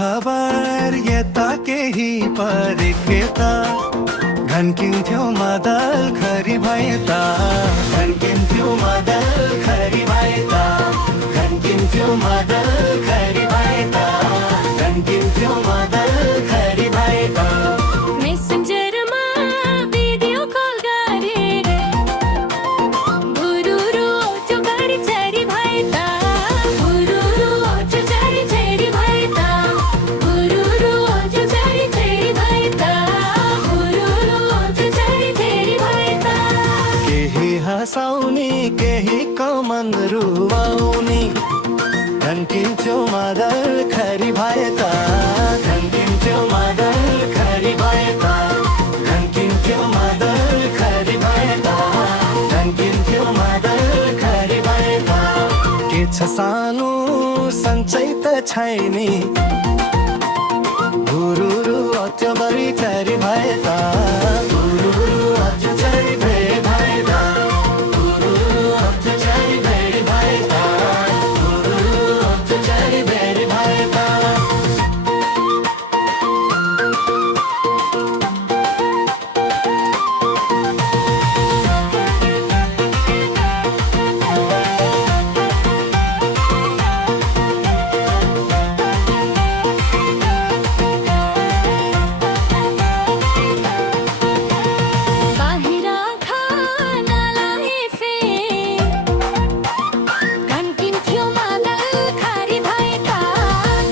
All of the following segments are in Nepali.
खबर यता केही परेकेता घन्किन्थ्यो मदल खरी भए त घन्किन्थ्यो मदल खरी भए त घन्किन्थ्यो मदल खरी भए त घन्किन्थ्यो मदल खरी भए त मेसेन्जरमा भिडियो कल गरेर भुरुरु ओठो गरी चरी भए त भुरुरु ओठो चरी चरी भए त भुरुरु ओठो चरी चरी भए त भुरुरु ओठो चरी चरी भए त केही हँसाउने केही कमन रुवाउने घन्किन्थ्यो मदल खरी भए त घन्किन्थ्यो मदल खरी भए त घन्किन्थ्यो मदल खरी भए त घन्किन्थ्यो मदल खरी भए त के छ सानो सन्चै त छैन भुरुरु अत्यो बढी चरी भए त भुरुरु अत्यो चरी भए त भुरुरु अत्यो चरी भए त भुरुरु अत्यो चरी भए त बाहिर खानालाई फेर घन्किन्थ्यो मदल खरी भए त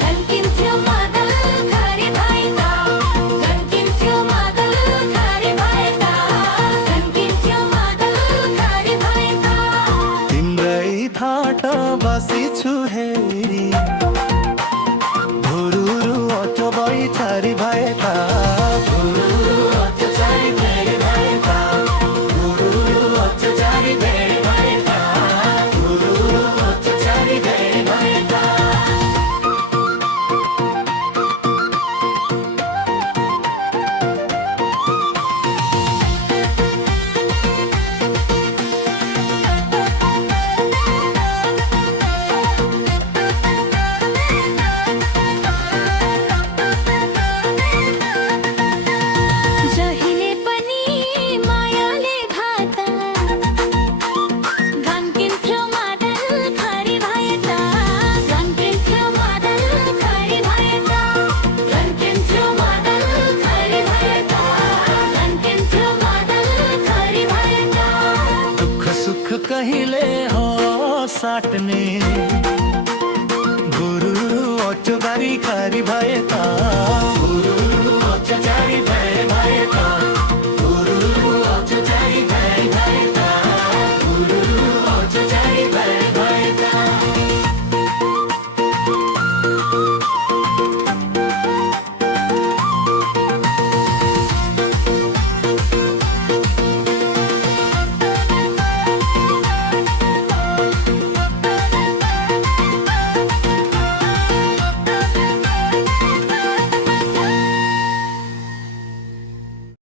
घन्किन्थ्यो मदल खरी भए त घन्किन्थ्यो मदल खरी भए त घन्किन्थ्यो मदल खरी भए त तिम्रै थाट बसी छु हेरी भुरुरु अटो बढी छरी भए त भुरुरु अटो छरी भए त भुरुरु अटो छरी भए त भुरुरु अटो छरी भए त जहिले पनि मायाले भाता घन्किन्थ्यो मदल खरी भए त घन्किन्थ्यो मदल खरी भए त घन्किन्थ्यो मदल खरी भए त घन्किन्थ्यो मदल खरी भए त दुःख सुख कहिले हो साट्ने भुरुरु अटो बारी खरी भए